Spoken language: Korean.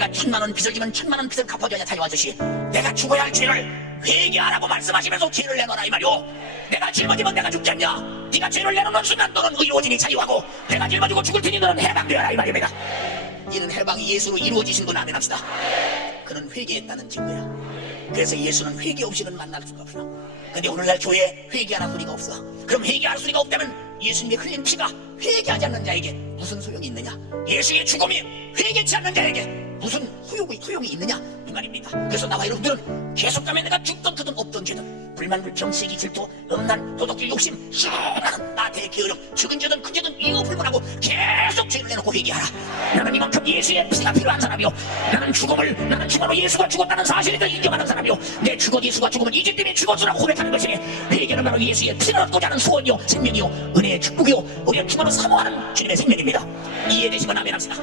내가 천만 원 빚을 지면 천만 원 빚을 갚아줘야 찾아와주시 내가 죽어야 할 죄를 회개하라고 말씀하시면서 죄를 내놔라 이 말이오. 내가 짊어지면 내가 죽지 않냐? 네가 죄를 내놓는 순간 너는 의로워지니 자유하고 내가 짊어지고 죽을 테니 너는 해방되어라 이 말입니다 이는 해방이 예수로 이루어지신 분 아멘합시다. 그는 회개했다는 증거야. 그래서 예수는 회개 없이는 만날 수가 없어. 근데 오늘날 교회에 회개하는 소리가 없어. 그럼 회개할 소리가 없다면 예수님의 흘린 피가 회개하지 않는 자에게 무슨 소용이 있느냐? 예수의 죽음이 회개치 않는 자에게 무슨 소용이, 소용이 있느냐? 이 말입니다. 그래서 나와 여러분들은 계속 가면 내가 죽던 크든 없던 죄든 불만 불평 시기 질투 음란 도덕질 욕심 희한한 나태의 게으름 죽은 죄든 큰 죄든 이유 불문하고 계속 죄를 내놓고 회개하라. 나는 이만큼 예수의 피가 필요한 사람이요. 나는 죽음을 나는 죽어로 예수가 죽었다는 사실을 인정하는 사람이요. 내 죽어 예수가 죽으면 이죄 때문에 죽었으라고 고백하는 것이니 회개는 바로 예수의 피를 얻고자 하는 소원이요 생명이요 은혜의 축복이요 우리가 죽어로 사모하는 주님의 생명입니다. 이해되시면 아멘 합시다